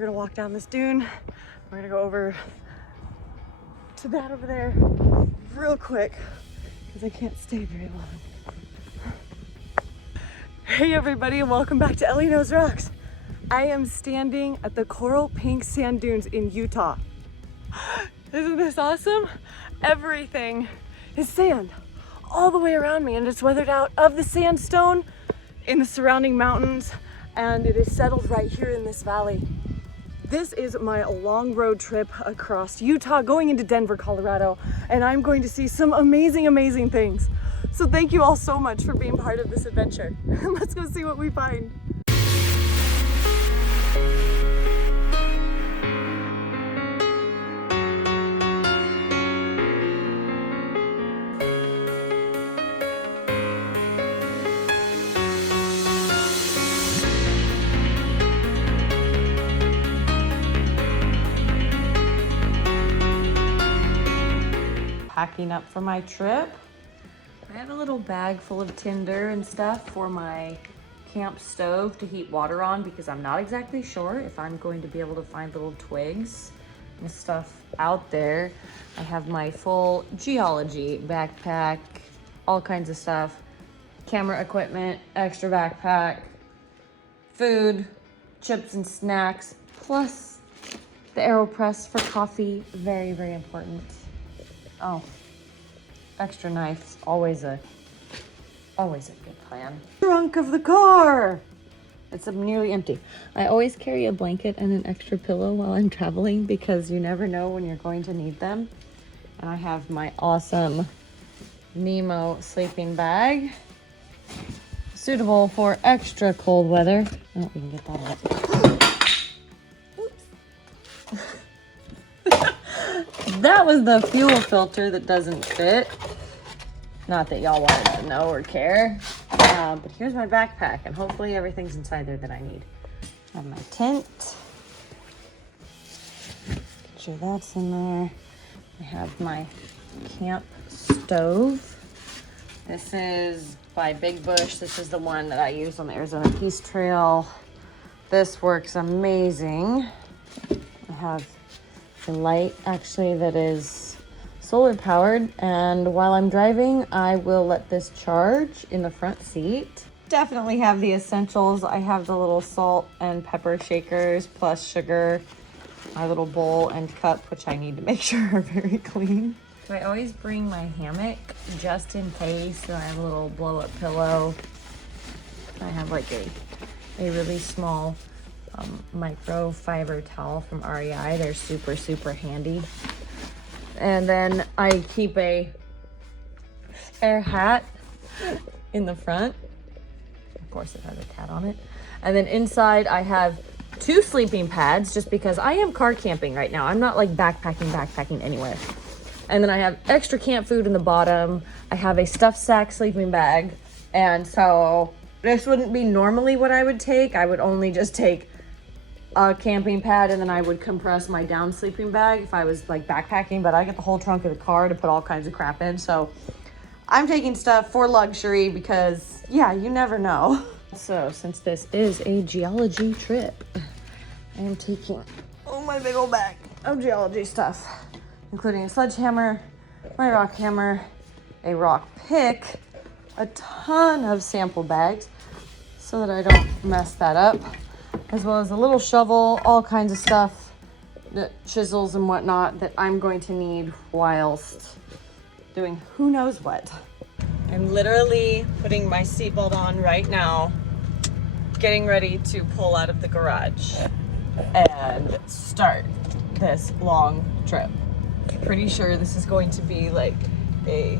we're gonna walk down this dune. We're gonna go over to that over there real quick because I can't stay very long. Hey everybody, and welcome back to Elley Knows Rocks. I am standing at the coral pink sand dunes in Utah. Isn't this awesome? Everything is sand all the way around me, and it's weathered out of the sandstone in the surrounding mountains, and it is settled right here in this valley. This is my long road trip across Utah going into Denver, Colorado, and I'm going to see some amazing, amazing things. So thank you all so much for being part of this adventure. Let's go see what we find. Packing up for my trip. I have a little bag full of tinder and stuff for my camp stove to heat water on because I'm not exactly sure if I'm going to be able to find little twigs and stuff out there. I have my full geology backpack, all kinds of stuff, camera equipment, extra backpack, food, chips and snacks, plus the AeroPress for coffee, very, very important. Oh, extra knife, always a good plan. Trunk of the car. It's nearly empty. I always carry a blanket and an extra pillow while I'm traveling because you never know when you're going to need them. And I have my awesome Nemo sleeping bag, suitable for extra cold weather. Oh, we can get that up. Oops. That was the fuel filter that doesn't fit. Not that y'all wanted to know or care. But here's my backpack, and hopefully everything's inside there that I need. I have my tent. Make sure that's in there. I have my camp stove. This is by Big Bush. This is the one that I use on the Arizona Peace Trail. This works amazing. I have a light actually that is solar powered, and while I'm driving I will let this charge in the front seat. Definitely have the essentials. I have the little salt and pepper shakers plus sugar, my little bowl and cup, which I need to make sure are very clean. So I always bring my hammock just in case. So I have a little blow up pillow. I have like a really small microfiber towel from REI. They're super, super handy. And then I keep a spare hat in the front. Of course it has a cat on it. And then inside I have 2 sleeping pads just because I am car camping right now. I'm not like backpacking anywhere. And then I have extra camp food in the bottom. I have a stuffed sack sleeping bag. And so this wouldn't be normally what I would take. I would only just take a camping pad, and then I would compress my down sleeping bag if I was like backpacking, but I get the whole trunk of the car to put all kinds of crap in. So I'm taking stuff for luxury because yeah, you never know. So since this is a geology trip, I am taking my big old bag of geology stuff, including a sledgehammer, my rock hammer, a rock pick, a ton of sample bags so that I don't mess that up, as well as a little shovel, all kinds of stuff, the chisels and whatnot that I'm going to need whilst doing who knows what. I'm literally putting my seatbelt on right now, getting ready to pull out of the garage and start this long trip. Pretty sure this is going to be like a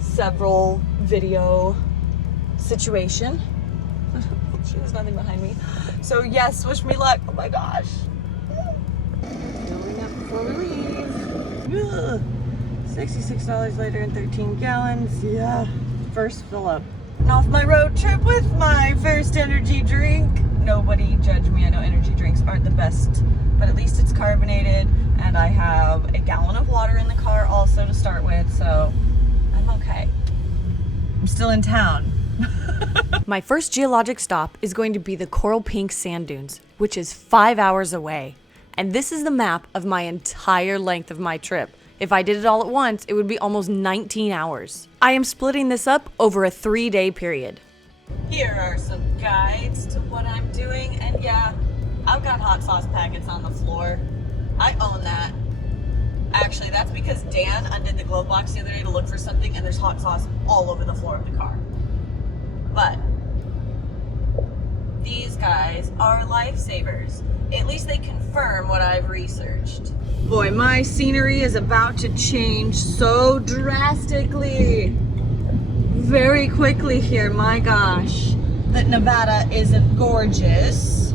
several video situation. There's nothing behind me. So yes, wish me luck. Oh my gosh. Filling up before we leave. Ugh. $66 later and 13 gallons. Yeah, first fill up. And off my road trip with my first energy drink. Nobody judge me. I know energy drinks aren't the best, but at least it's carbonated. And I have a gallon of water in the car also to start with, so I'm okay. I'm still in town. My first geologic stop is going to be the coral pink sand dunes, which is 5 hours away. And this is the map of my entire length of my trip. If I did it all at once, it would be almost 19 hours. I am splitting this up over a 3-day period. Here are some guides to what I'm doing. And yeah, I've got hot sauce packets on the floor. I own that. Actually, that's because Dan undid the glove box the other day to look for something, and there's hot sauce all over the floor of the car. But these guys are lifesavers. At least they confirm what I've researched. Boy, my scenery is about to change so drastically. Very quickly here, my gosh. That Nevada isn't gorgeous.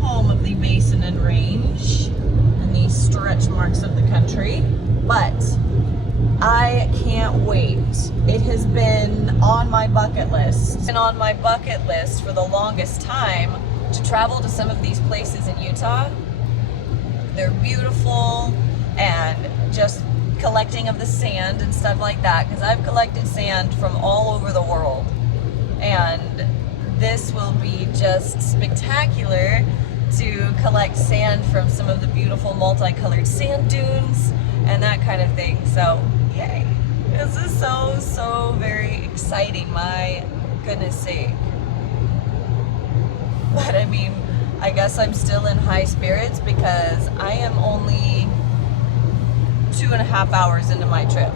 Home of the Basin and Range and the stretch marks of the country. But I can't wait. It has been on my bucket list. And on my bucket list for the longest time to travel to some of these places in Utah. They're beautiful, and just collecting of the sand and stuff like that, because I've collected sand from all over the world. And this will be just spectacular to collect sand from some of the beautiful multicolored sand dunes and that kind of thing. So yay, this is so very exciting, my goodness sake. But I mean, I guess I'm still in high spirits because I am only 2.5 hours into my trip.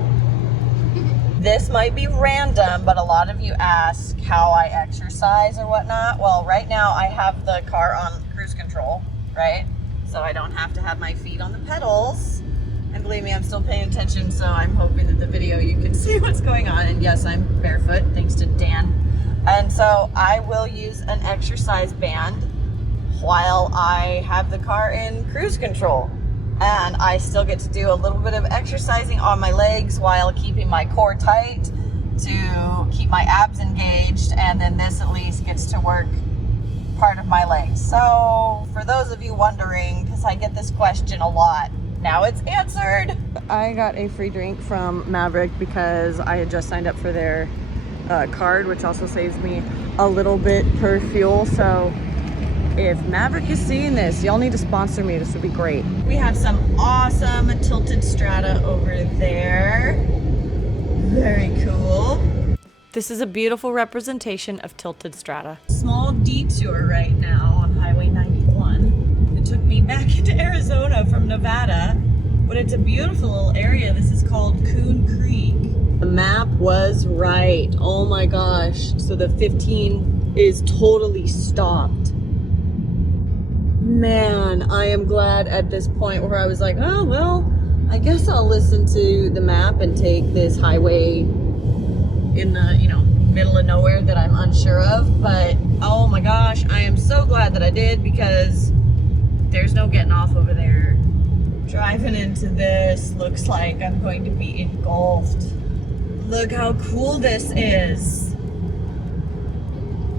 This might be random, but a lot of you ask how I exercise or whatnot. Well, right now I have the car on cruise control, right? So I don't have to have my feet on the pedals. And believe me, I'm still paying attention, so I'm hoping that the video you can see what's going on. And yes, I'm barefoot, thanks to Dan. And so I will use an exercise band while I have the car in cruise control. And I still get to do a little bit of exercising on my legs while keeping my core tight to keep my abs engaged. And then this at least gets to work part of my legs. So for those of you wondering, because I get this question a lot, now it's answered. I got a free drink from Maverick because I had just signed up for their card, which also saves me a little bit per fuel. So if Maverick is seeing this, y'all need to sponsor me. This would be great. We have some awesome tilted strata over there. Very cool. This is a beautiful representation of tilted strata. Small detour right now on Highway 91. It took me back into Arizona from Nevada, but it's a beautiful little area. This is called Coon Creek. The map was right. Oh my gosh. So the 15 is totally stopped. Man, I am glad at this point where I was like, oh, well, I guess I'll listen to the map and take this highway in the, middle of nowhere that I'm unsure of. But oh my gosh, I am so glad that I did, because there's no getting off over there. Driving into this looks like I'm going to be engulfed. Look how cool this is.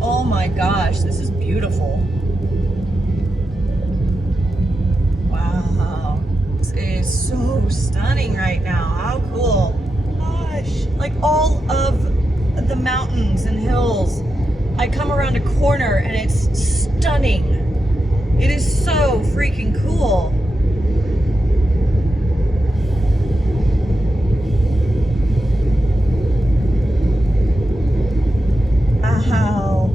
Oh my gosh, this is beautiful. Wow, this is so stunning right now. How cool. Gosh, like all of the mountains and hills. I come around a corner and it's stunning. It is so freaking cool. Wow.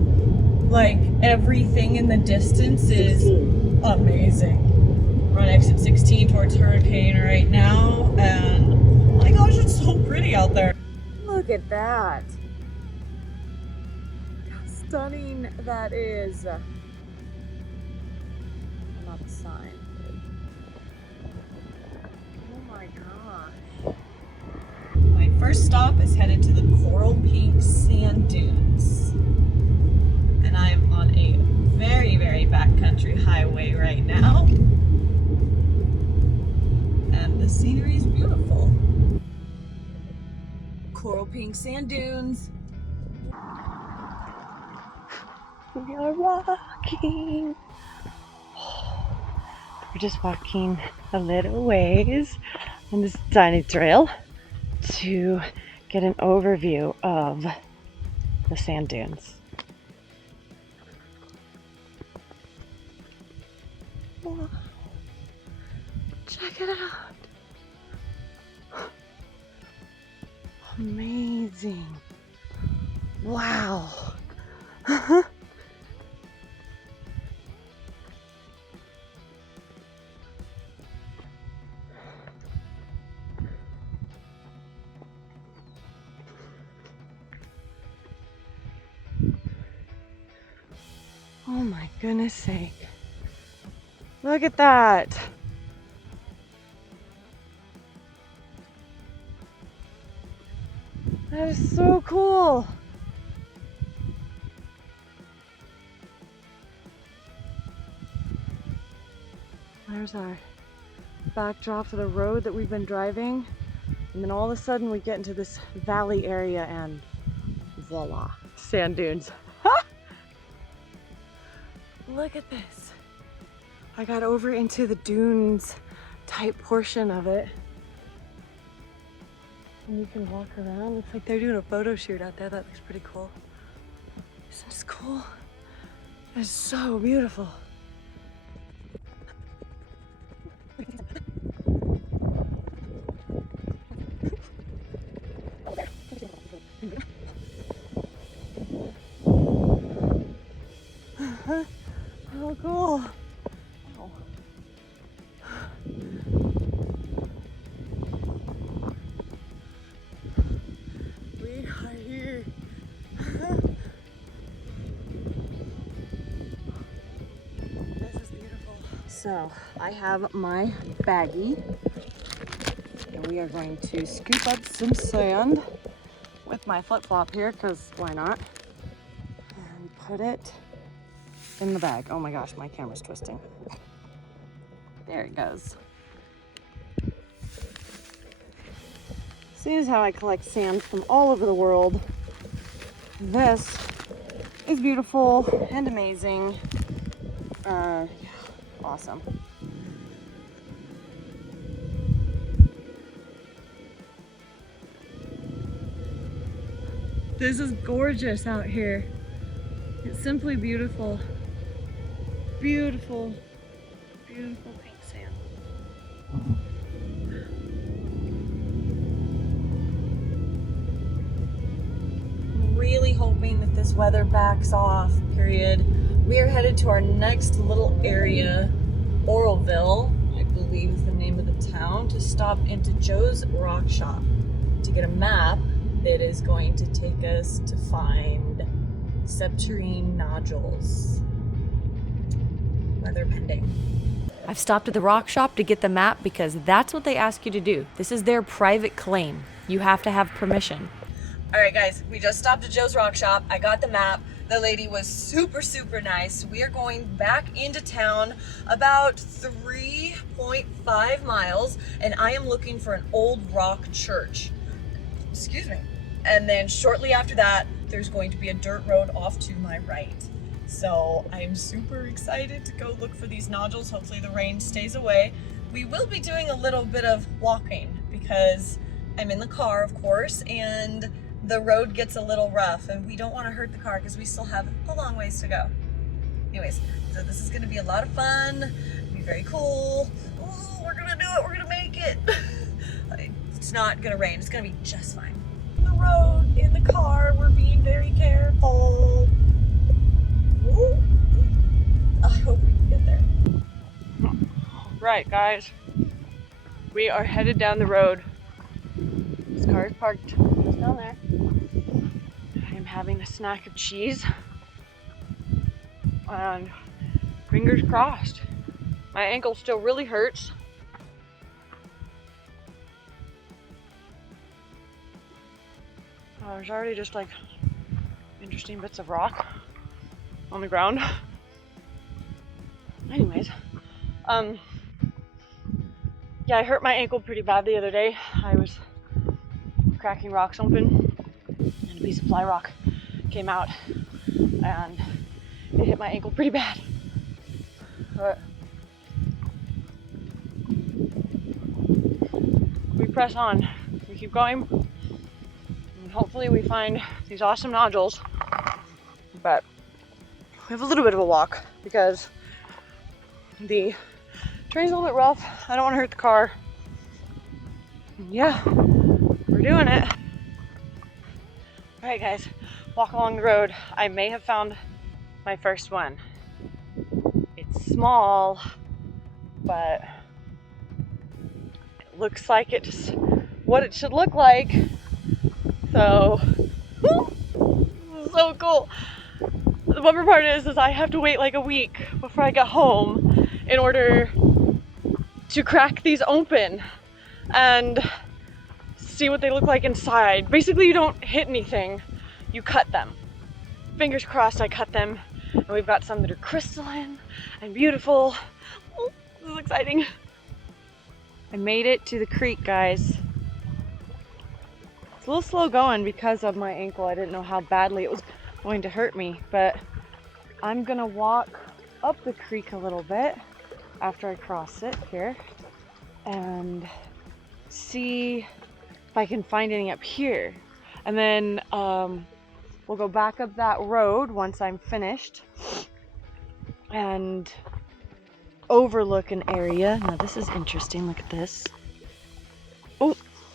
Like everything in the distance is amazing. We're on exit 16 towards Hurricane right now, and oh my gosh, it's so pretty out there. Look at that. How stunning that is. Not the sign. Oh my gosh. My first stop is headed to the Coral Pink Sand Dunes. And I'm on a very, very backcountry highway right now. And the scenery is beautiful. Coral Pink Sand Dunes. We are walking. We're just walking a little ways on this tiny trail to get an overview of the sand dunes. Wow. Check it out. Amazing. Wow. Oh my goodness sake. Look at that. That is so cool. There's our backdrop to the road that we've been driving. And then all of a sudden we get into this valley area and voila, sand dunes. Look at this. I got over into the dunes type portion of it. And you can walk around. Looks like they're doing a photo shoot out there. That looks pretty cool. Isn't this cool? It's so beautiful. How cool. Oh. We are here. This is beautiful. So I have my baggie and we are going to scoop up some sand with my flip-flop here, because why not? And put it in the bag. Oh my gosh, my camera's twisting. There it goes. See how I collect sand from all over the world. This is beautiful and amazing. Yeah, awesome. This is gorgeous out here. It's simply beautiful. Beautiful, beautiful pink sand. I'm really hoping that this weather backs off, period. We are headed to our next little area, Oroville, I believe is the name of the town, to stop into Joe's Rock Shop to get a map that is going to take us to find Septarian Nodules. Weather pending. I've stopped at the rock shop to get the map because that's what they ask you to do. This is their private claim. You have to have permission. All right, guys, we just stopped at Joe's Rock Shop. I got the map. The lady was super, super nice. We are going back into town about 3.5 miles, and I am looking for an old rock church. Excuse me. And then shortly after that, there's going to be a dirt road off to my right. So I'm super excited to go look for these nodules. Hopefully the rain stays away. We will be doing a little bit of walking because I'm in the car, of course, and the road gets a little rough and we don't want to hurt the car because we still have a long ways to go. Anyways, so this is going to be a lot of fun. It'll be very cool. Oh, we're going to do it. We're going to make it. It's not going to rain. It's going to be just fine. On the road, in the car, we're being very careful. Ooh. I hope we can get there. Right, guys. We are headed down the road. This car is parked just down there. I am having a snack of cheese. And fingers crossed. My ankle still really hurts. There's already just like interesting bits of rock on the ground. Anyways, yeah, I hurt my ankle pretty bad the other day. I was cracking rocks open and a piece of fly rock came out and it hit my ankle pretty bad. But we press on, we keep going, and hopefully we find these awesome nodules but we have a little bit of a walk because the terrain's a little bit rough. I don't want to hurt the car. Yeah, we're doing it. All right, guys, walk along the road. I may have found my first one. It's small, but it looks like it's what it should look like. So, so cool. The bummer part is I have to wait like a week before I get home in order to crack these open and see what they look like inside. Basically, you don't hit anything, you cut them. Fingers crossed I cut them, and we've got some that are crystalline and beautiful. Oh, this is exciting. I made it to the creek, guys. It's a little slow going because of my ankle. I didn't know how badly it was going to hurt me, but I'm gonna walk up the creek a little bit after I cross it here and see if I can find any up here. And then we'll go back up that road once I'm finished and overlook an area. Now this is interesting, look at this.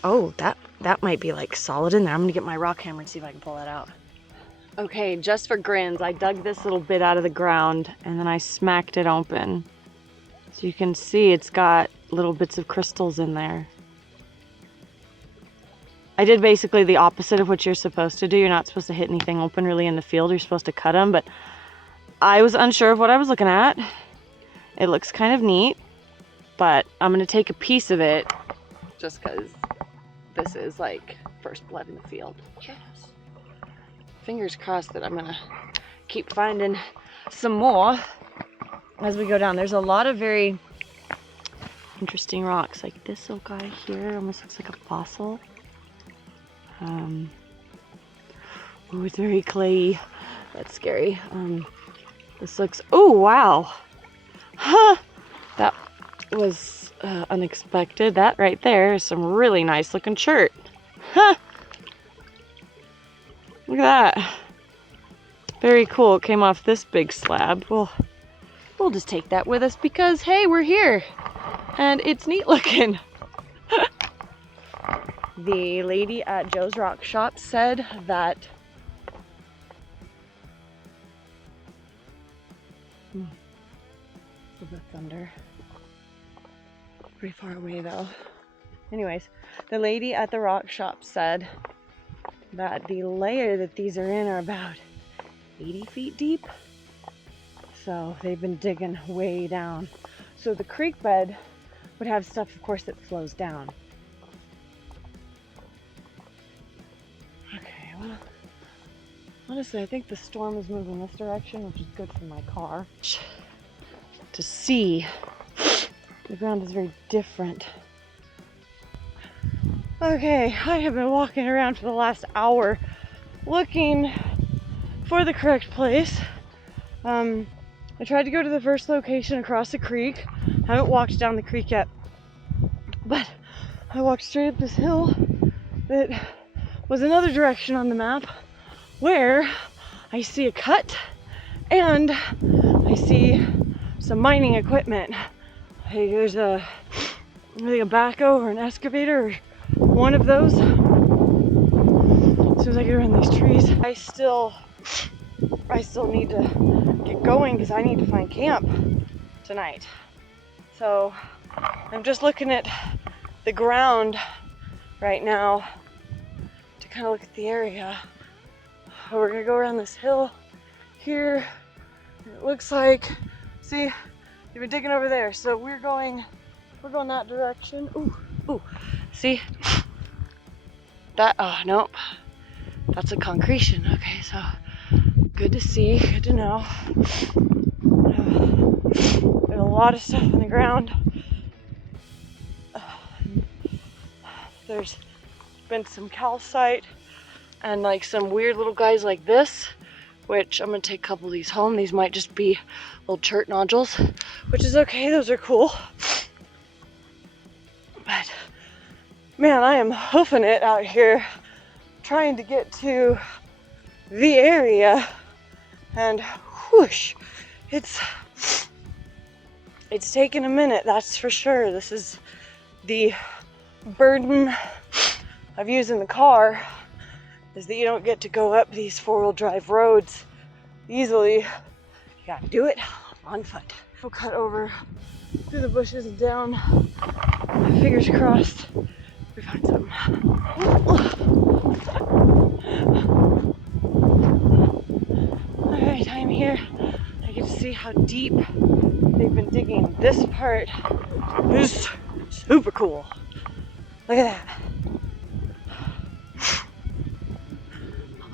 Oh, that might be like solid in there. I'm gonna get my rock hammer and see if I can pull that out. Okay, just for grins, I dug this little bit out of the ground and then I smacked it open. So you can see it's got little bits of crystals in there. I did basically the opposite of what you're supposed to do. You're not supposed to hit anything open really in the field. You're supposed to cut them, but I was unsure of what I was looking at. It looks kind of neat, but I'm gonna take a piece of it just because this is like first blood in the field. Yes. Fingers crossed that I'm gonna keep finding some more as we go down. There's a lot of very interesting rocks, like this little guy here almost looks like a fossil. Oh, it's very clayey. That's scary. This looks, oh wow, huh, that was unexpected. That right there is some really nice looking chert. Huh. Look at that. Very cool. It came off this big slab. We'll just take that with us because, hey, we're here. And it's neat looking. The lady at Joe's Rock Shop said that the thunder. Pretty far away though. Anyways, the lady at the rock shop said that the layer that these are in are about 80 feet deep. So they've been digging way down. So the creek bed would have stuff, of course, that flows down. Okay, well, honestly, I think the storm is moving this direction, which is good for my car. To see, the ground is very different. Okay, I have been walking around for the last hour looking for the correct place. I tried to go to the first location across the creek. I haven't walked down the creek yet, but I walked straight up this hill that was another direction on the map where I see a cut and I see some mining equipment. Hey, there's I think a backhoe or an excavator or one of those. As soon as I get around these trees, I still need to get going because I need to find camp tonight. So I'm just looking at the ground right now to kind of look at the area. We're gonna go around this hill here. It looks like, see, they've been digging over there. So we're going that direction. Ooh, see? That, oh, nope. That's a concretion. Okay, so good to see, good to know. There's a lot of stuff on the ground. There's been some calcite and like some weird little guys like this, which I'm gonna take a couple of these home. These might just be little chert nodules, which is okay, those are cool. But man, I am hoofing it out here trying to get to the area And whoosh, it's taken a minute, that's for sure. This is the burden of using the car, is that you don't get to go up these four-wheel drive roads easily. You gotta do it on foot. We'll cut over through the bushes and down. Fingers crossed we find something. Alright, I'm here. I get to see how deep they've been digging. This part is super cool. Look at that.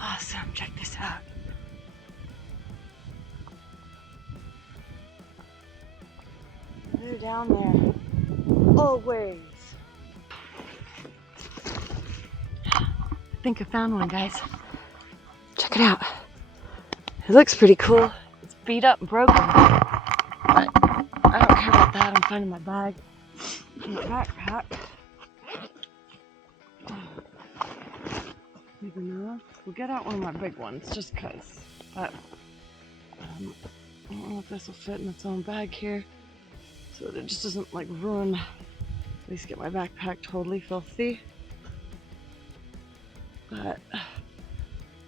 Awesome, check this out. They're down there. Always. I think I found one, guys. Check it out. It looks pretty cool. It's beat up and broken, but I don't care about that. I'm finding my bag and my backpack. Big enough. We'll get out one of my big ones just because. But I don't know if this will fit in its own bag here, so that it just doesn't like ruin. At least get my backpack totally filthy. But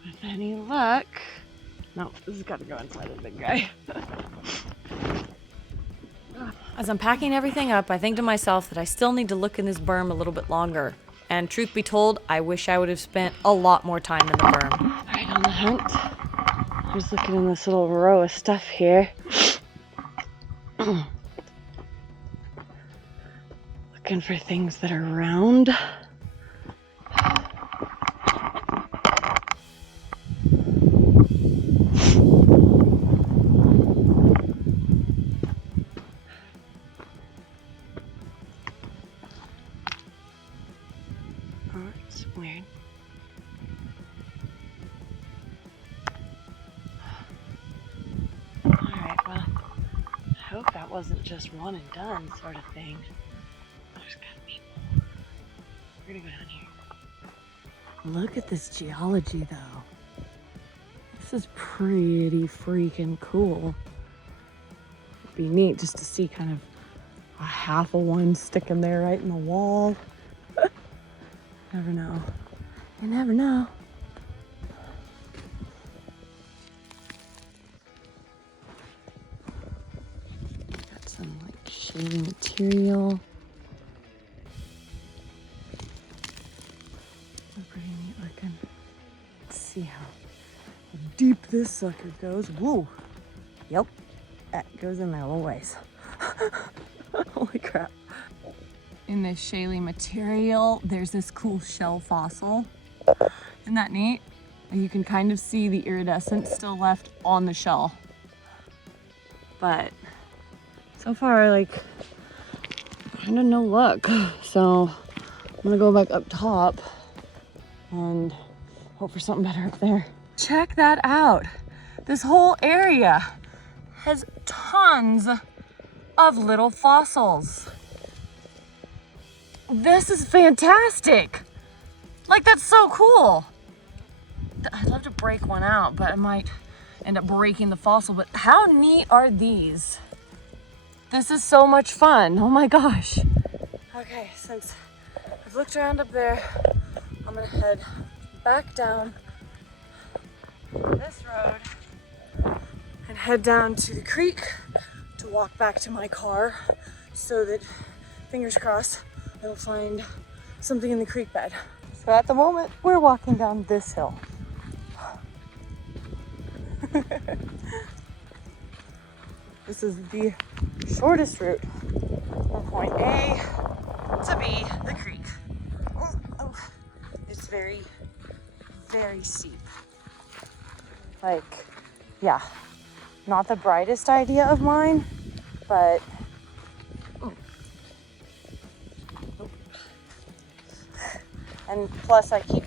with any luck, no, this has got to go inside of the big guy. As I'm packing everything up, I think to myself that I still need to look in this berm a little bit longer. And truth be told, I wish I would have spent a lot more time in the berm. All right, on the hunt. I'm just looking in this little row of stuff here. Looking for things that are round. Oh, it's weird. Alright, well, I hope that wasn't just one and done sort of thing. There's gotta be more. We're gonna go down here. Look at this geology, though. This is pretty freaking cool. It'd be neat just to see kind of a half of one sticking there right in the wall. Never know. You never know. Got some like shady material. Pretty neat looking. Let's see how deep this sucker goes. Whoa. Yep. That goes in there a little ways. Holy crap. In this shaly material, there's this cool shell fossil. Isn't that neat? And you can kind of see the iridescence still left on the shell. But so far, like, kind of no luck. So I'm gonna go back up top and hope for something better up there. Check that out. This whole area has tons of little fossils. This is fantastic. Like, that's so cool. I'd love to break one out, but I might end up breaking the fossil. But how neat are these? This is so much fun. Oh my gosh. Okay, since I've looked around up there, I'm gonna head back down this road and head down to the creek to walk back to my car so that, fingers crossed, I'll find something in the creek bed. So at the moment, we're walking down this hill. This is the shortest route from point A to B, the creek. Oh, it's very, very steep. Like, yeah, not the brightest idea of mine, but and plus I keep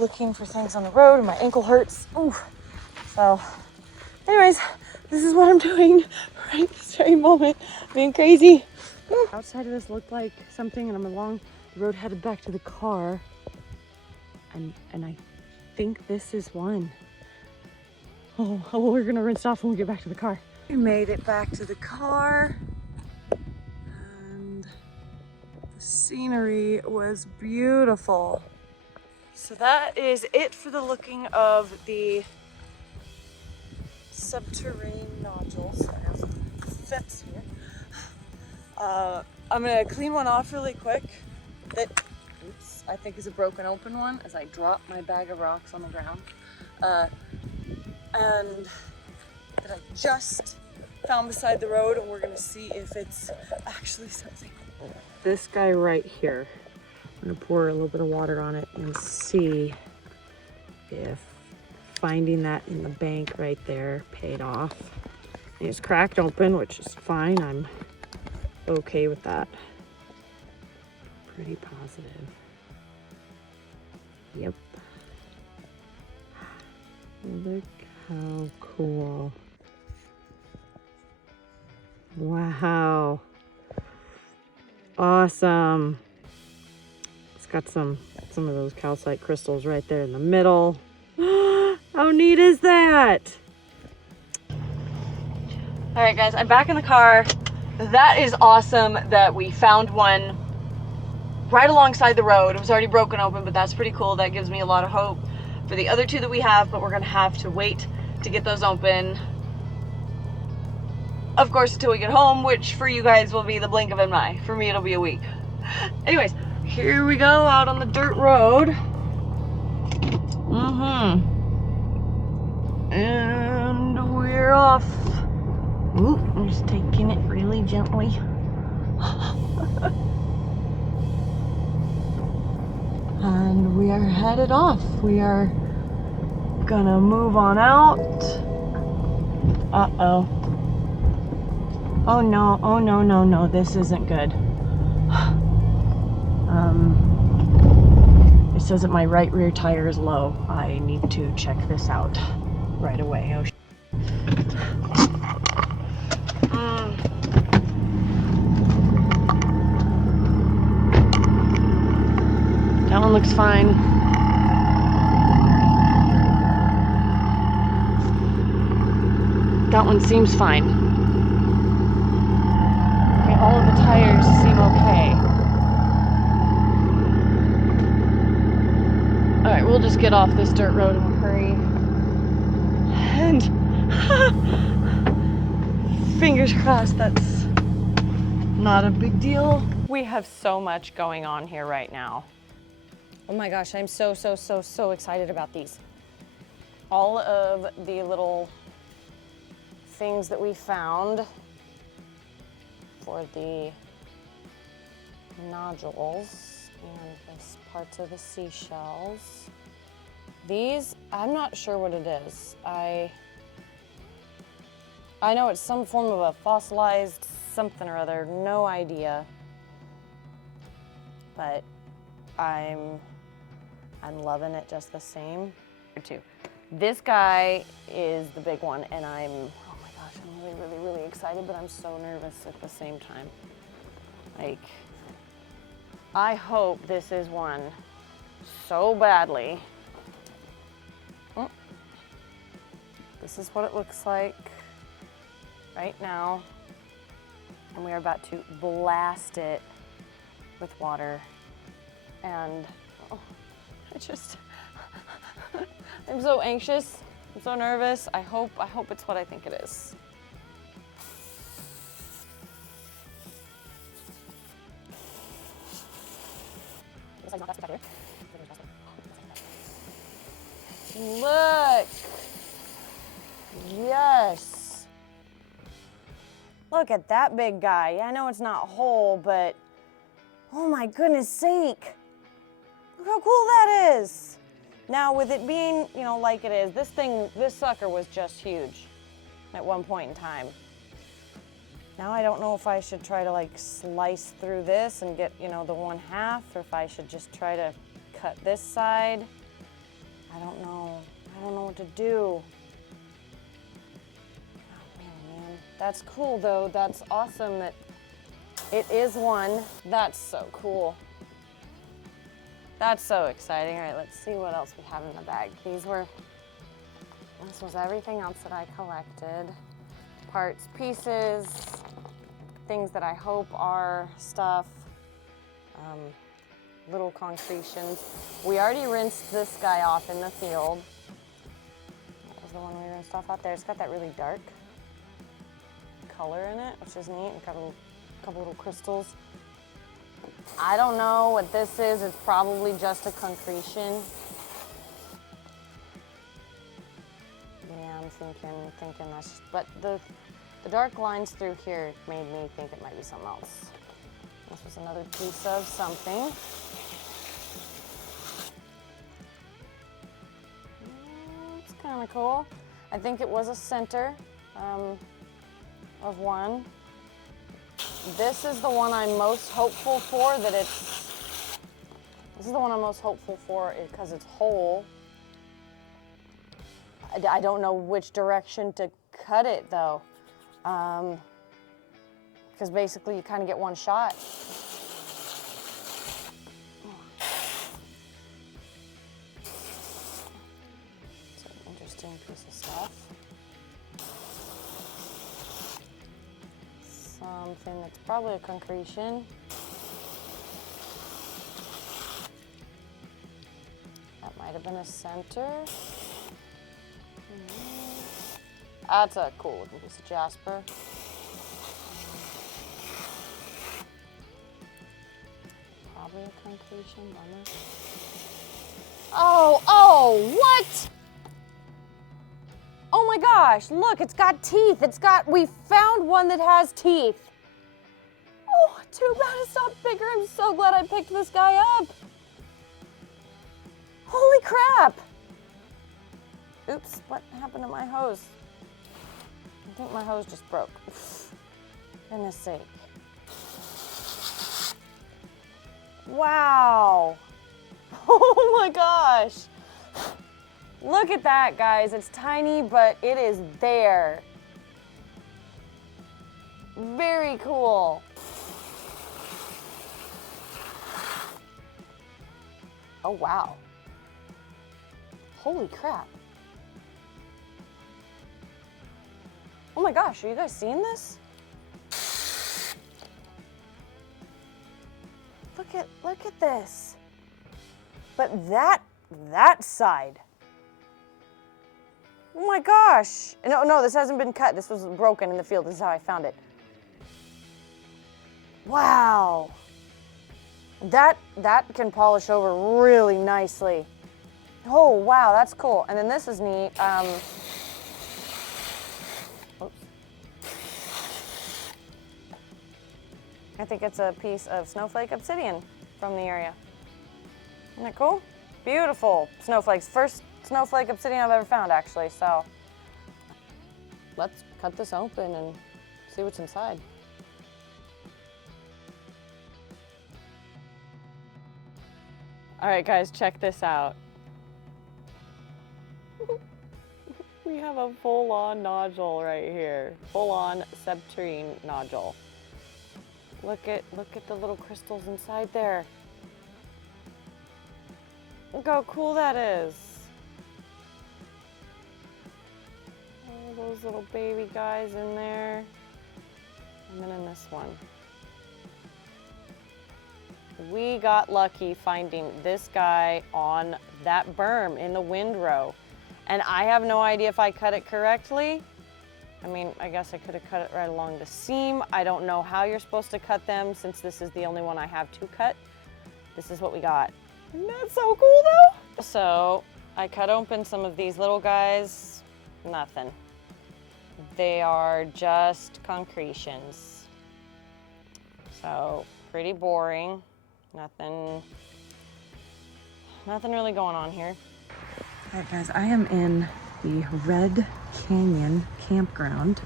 looking for things on the road and my ankle hurts. Ooh. So anyways, this is what I'm doing right this very moment. Being crazy. Outside of this looked like something, and I'm along the road headed back to the car. And I think this is one. Oh, we're gonna rinse off when we get back to the car. We made it back to the car, and the scenery was beautiful. So that is it for the looking of the Septarian Nodules. I have a fence here. I'm gonna clean one off really quick that, oops, I think is a broken open one as I drop my bag of rocks on the ground. And that I just found beside the road, and we're gonna see if it's actually something. This guy right here, I'm gonna pour a little bit of water on it and see if finding that in the bank right there paid off. And it's cracked open, which is fine. I'm okay with that. Pretty positive. Yep. Look how cool. Wow. Awesome. It's got some of those calcite crystals right there in the middle. How neat is that? All right, guys, I'm back in the car. That is awesome that we found one right alongside the road. It was already broken open, but that's pretty cool. That gives me a lot of hope for the other two that we have, but we're gonna have to wait to get those open. Of course, until we get home, which for you guys will be the blink of an eye. For me, it'll be a week. Anyways, here we go out on the dirt road. And we're off. Ooh, I'm just taking it really gently. And we are headed off. We are gonna move on out. Uh-oh. Oh no, oh no, no, no, this isn't good. It says that my right rear tire is low. I need to check this out right away. Oh, That one looks fine. That one seems fine. Okay, all of the tires seem okay. Alright, we'll just get off this dirt road and hurry. And fingers crossed that's not a big deal. We have so much going on here right now. Oh my gosh, I'm so excited about these. All of the little things that we found for the nodules and this parts of the seashells. These, I'm not sure what it is. I know it's some form of a fossilized something or other, no idea. But I'm loving it just the same. Too. This guy is the big one, and oh my gosh, I'm really excited, but I'm so nervous at the same time. Like, I hope this is one so badly. Oh. This is what it looks like right now, and we are about to blast it with water. And oh, I'm so anxious. I'm so nervous. I hope it's what I think it is. Look. Yes. Look at that big guy. I know it's not whole, but oh my goodness sake. Look how cool that is. Now with it being, you know, like it is, this sucker was just huge at one point in time. Now I don't know if I should try to like slice through this and get, you know, the 1/2, or if I should just try to cut this side. I don't know. I don't know what to do. Oh man. That's cool though. That's awesome that it is one. That's so cool. That's so exciting. All right, let's see what else we have in the bag. These were This was everything else that I collected. Parts, pieces, things that I hope are stuff, little concretions. We already rinsed this guy off in the field. That was the one we rinsed off out there. It's got that really dark color in it, which is neat. It's got a couple little crystals. I don't know what this is. It's probably just a concretion. Yeah, I'm thinking that's, but the dark lines through here made me think it might be something else. This was another piece of something. It's kind of cool. I think it was a center of one. This is the one I'm most hopeful for that it's, this is the one I'm most hopeful for because it's whole. I don't know which direction to cut it though. Because basically you kind of get one shot. It's an interesting piece of stuff. Something that's probably a concretion. That might have been a center. That's a cool looking piece of jasper. Probably a concretion, bummer. Oh, what? Oh my gosh, look, it's got teeth. We found one that has teeth. Oh, too bad it's not bigger. I'm so glad I picked this guy up. Holy crap. Oops, what happened to my hose? I think my hose just broke. Goodness sake. Wow. Oh my gosh. Look at that, guys. It's tiny, but it is there. Very cool. Oh, wow. Holy crap. Oh my gosh, are you guys seeing this? Look at this. But that side. Oh my gosh. No, this hasn't been cut. This was broken in the field. This is how I found it. Wow. That can polish over really nicely. Oh, wow, that's cool. And then this is neat. Oops. I think it's a piece of snowflake obsidian from the area. Isn't that cool? Beautiful snowflakes. First snowflake obsidian I've ever found, actually. So let's cut this open and see what's inside. All right, guys, check this out. We have a full-on nodule right here. Full-on Septarian nodule. Look at the little crystals inside there. Look how cool that is. Oh, those little baby guys in there. And then in this one. We got lucky finding this guy on that berm in the windrow. And I have no idea if I cut it correctly. I mean, I guess I could have cut it right along the seam. I don't know how you're supposed to cut them since this is the only one I have to cut. This is what we got. Isn't that so cool though? So I cut open some of these little guys. Nothing. They are just concretions. So pretty boring. Nothing really going on here. All right, guys, I am in the Red Canyon Campground.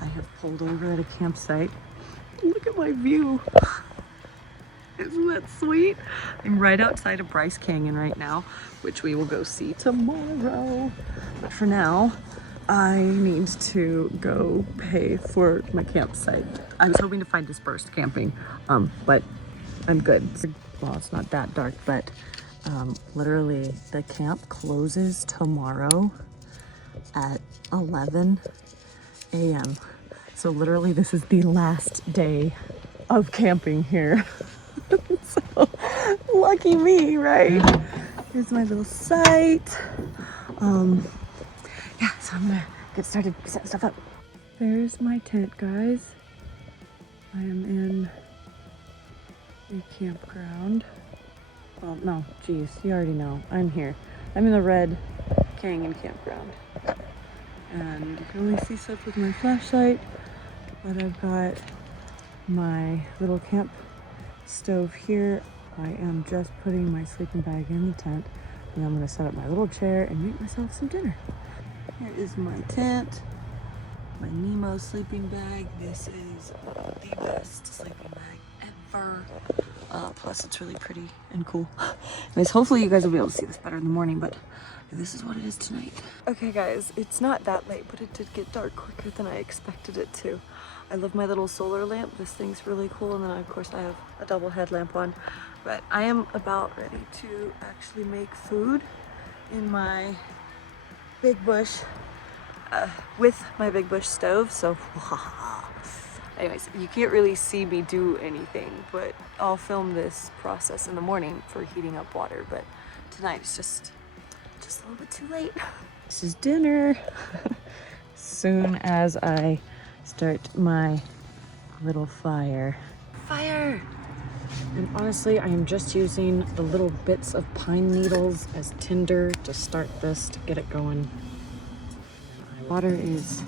I have pulled over at a campsite. Look at my view. Isn't that sweet? I'm right outside of Bryce Canyon right now, which we will go see tomorrow. But for now, I need to go pay for my campsite. I was hoping to find dispersed camping, but I'm good. Well, it's not that dark, but literally the camp closes tomorrow. at 11 a.m. So literally this is the last day of camping here. So lucky me, right? Here's my little site. Yeah, so I'm gonna get started setting stuff up. There's my tent, guys. I am in a campground. Well, no, geez, you already know. I'm here. I'm in the red Canyon campground. And you can only see stuff with my flashlight, but I've got my little camp stove here. I am just putting my sleeping bag in the tent, and I'm gonna set up my little chair and make myself some dinner. Here is my tent, my Nemo sleeping bag. This is the best sleeping bag ever. Plus it's really pretty and cool. Anyways, hopefully you guys will be able to see this better in the morning, but this is what it is tonight. Okay guys, it's not that late, but it did get dark quicker than I expected it to. I love my little solar lamp. This thing's really cool, and then of course I have a double headlamp on. But I am about ready to actually make food in my big bush, with my big bush stove, so anyways, you can't really see me do anything, but I'll film this process in the morning for heating up water, but tonight it's just a little bit too late. This is dinner. As soon as I start my little fire. And honestly, I am just using the little bits of pine needles as tinder to start this, to get it going. My water is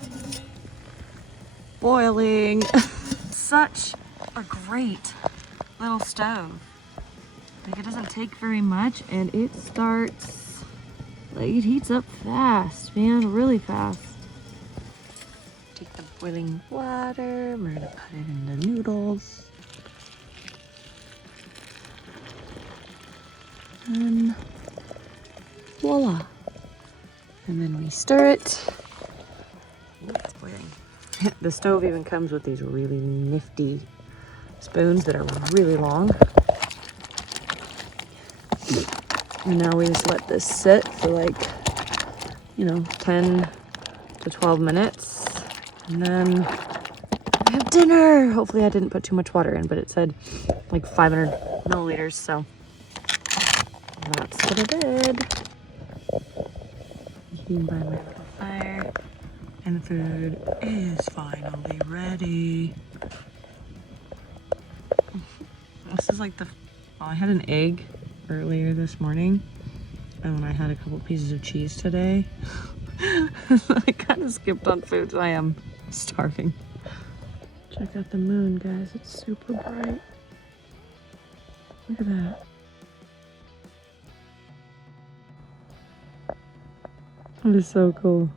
boiling. Such a great little stove. Like, it doesn't take very much, and it starts, like, it heats up fast, man, really fast. Take the boiling water, we're gonna put it in the noodles. And voila. And then we stir it. Ooh, it's boiling. The stove even comes with these really nifty spoons that are really long. And now we just let this sit for like, 10 to 12 minutes. And then we have dinner. Hopefully I didn't put too much water in, but it said like 500 milliliters, so that's what I did. Eating by my little fire. And the food is finally ready. This is like I had an egg earlier this morning, and then I had a couple pieces of cheese today. I kind of skipped on food, so I am starving. Check out the moon, guys. It's super bright. Look at that. That is so cool.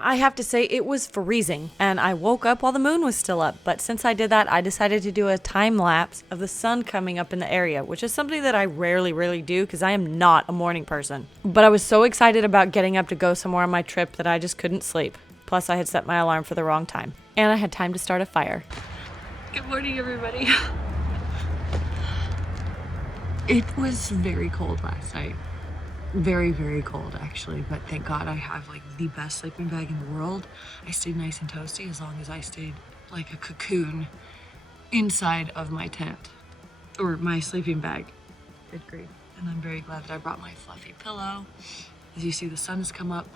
I have to say it was freezing, and I woke up while the moon was still up, but since I did that, I decided to do a time lapse of the sun coming up in the area, which is something that I rarely do because I am not a morning person. But I was so excited about getting up to go somewhere on my trip that I just couldn't sleep. Plus I had set my alarm for the wrong time, and I had time to start a fire. Good morning, everybody. It was very cold last night. Very, very cold actually, but thank God I have like the best sleeping bag in the world. I stayed nice and toasty as long as I stayed like a cocoon inside of my tent, or my sleeping bag. Good grief. And I'm very glad that I brought my fluffy pillow. As you see, the sun has come up.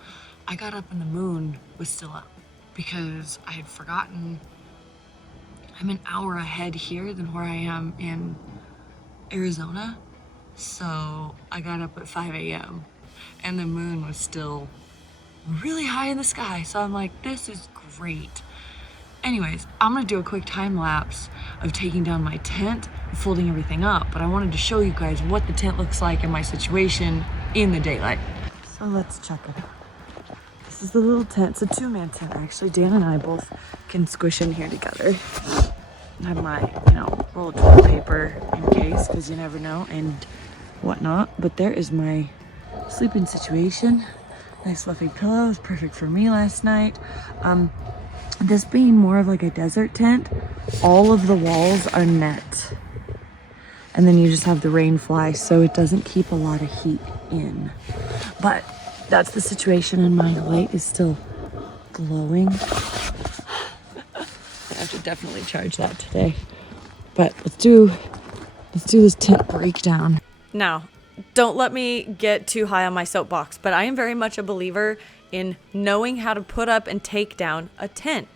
I got up and the moon was still up because I had forgotten I'm an hour ahead here than where I am in Arizona. So I got up at 5 a.m. and the moon was still really high in the sky. So I'm like, this is great. Anyways, I'm gonna do a quick time lapse of taking down my tent and folding everything up, but I wanted to show you guys what the tent looks like in my situation in the daylight. So let's check it out. This is the little tent. It's a two-man tent actually. Dan and I both can squish in here together. I have my, roll of toilet paper in case, because you never know, and whatnot. But there is my sleeping situation. Nice fluffy pillow. It was perfect for me last night. This being more of like a desert tent, all of the walls are net. And then you just have the rain fly, so it doesn't keep a lot of heat in. But that's the situation, and my light is still glowing. I have to definitely charge that today. But let's do this tent breakdown. Now, don't let me get too high on my soapbox, but I am very much a believer in knowing how to put up and take down a tent.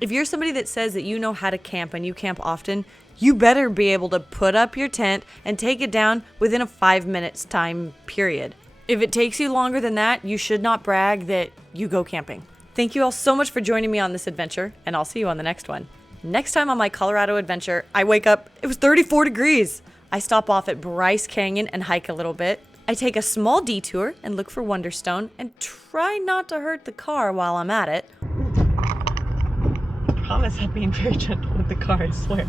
If you're somebody that says that you know how to camp and you camp often, you better be able to put up your tent and take it down within a 5 minutes time period. If it takes you longer than that, you should not brag that you go camping. Thank you all so much for joining me on this adventure, and I'll see you on the next one. Next time on my Colorado adventure, I wake up, it was 34 degrees. I stop off at Bryce Canyon and hike a little bit. I take a small detour and look for Wonderstone and try not to hurt the car while I'm at it. I promise I'm being very gentle with the car, I swear.